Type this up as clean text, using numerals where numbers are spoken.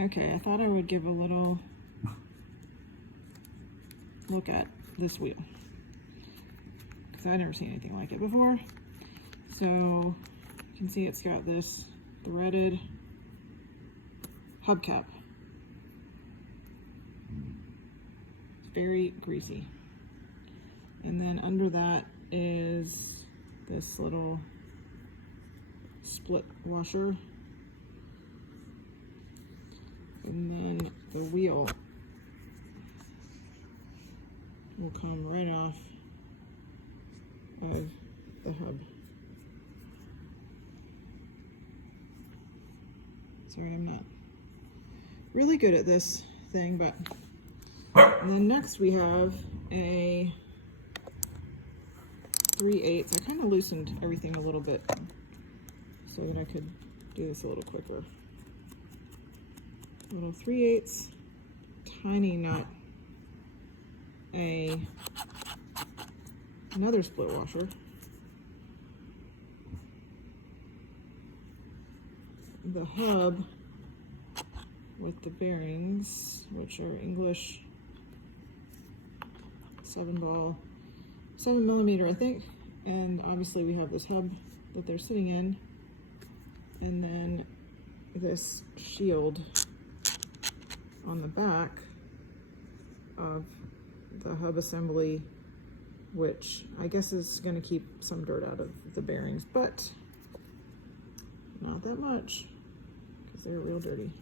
Okay, I thought I would give a little look at this wheel because I've never seen anything like it before. So you can see it's got this threaded hubcap. It's very greasy. And then under that is this little split washer. And then the wheel will come right off of the hub. Sorry, I'm not really good at this thing, but. And then next we have a 3/8. I kind of loosened everything a little bit so that I could do this a little quicker. Little 3/8 tiny nut, another split washer, the hub with the bearings, which are English 7mm, I think. And obviously we have this hub that they're sitting in, and then this shield on the back of the hub assembly, which I guess is going to keep some dirt out of the bearings, but not that much because they're real dirty.